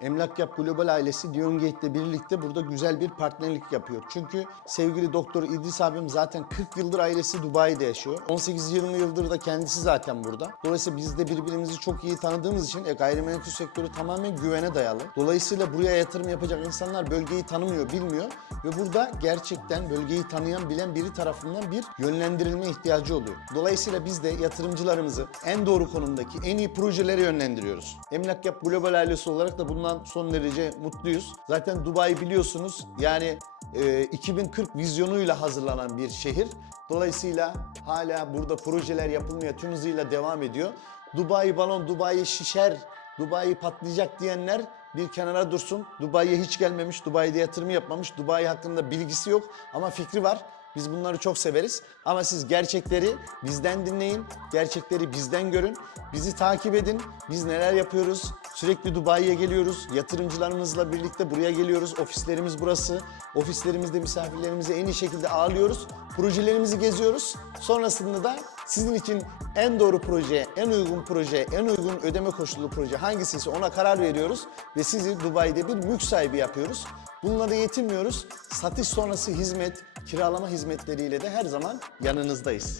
Emlak Yap Global ailesi Dion Gate'le birlikte burada güzel bir partnerlik yapıyor. Çünkü sevgili doktor İdris abim zaten 40 yıldır ailesi Dubai'de yaşıyor. 18-20 yıldır da kendisi zaten burada. Dolayısıyla biz de birbirimizi çok iyi tanıdığımız için e, gayrimenkul sektörü tamamen güvene dayalı. Dolayısıyla buraya yatırım yapacak insanlar bölgeyi tanımıyor, bilmiyor ve burada gerçekten bölgeyi tanıyan, bilen biri tarafından bir yönlendirilme ihtiyacı oluyor. Dolayısıyla biz de yatırımcılarımızı en doğru konumdaki en iyi projelere yönlendiriyoruz. Emlak Yap Global ailesi olarak da bundan son derece mutluyuz. Zaten Dubai biliyorsunuz yani e, 2040 vizyonuyla hazırlanan bir şehir. Dolayısıyla hala burada projeler yapılmaya tüm hızıyla devam ediyor. Dubai balon, Dubai şişer, Dubai patlayacak diyenler bir kenara dursun. Dubai'ye hiç gelmemiş, Dubai'de yatırım yapmamış, Dubai hakkında bilgisi yok ama fikri var. Biz bunları çok severiz. Ama siz gerçekleri bizden dinleyin, gerçekleri bizden görün. Bizi takip edin. Biz neler yapıyoruz? Sürekli Dubai'ye geliyoruz. Yatırımcılarımızla birlikte buraya geliyoruz. Ofislerimiz burası. Ofislerimizde misafirlerimizi en iyi şekilde ağırlıyoruz. Projelerimizi geziyoruz. Sonrasında da sizin için en doğru proje, en uygun proje, en uygun ödeme koşullu proje hangisiyse ona karar veriyoruz ve sizi Dubai'de bir mülk sahibi yapıyoruz. Bununla da yetinmiyoruz. Satış sonrası hizmet, kiralama hizmetleriyle de her zaman yanınızdayız.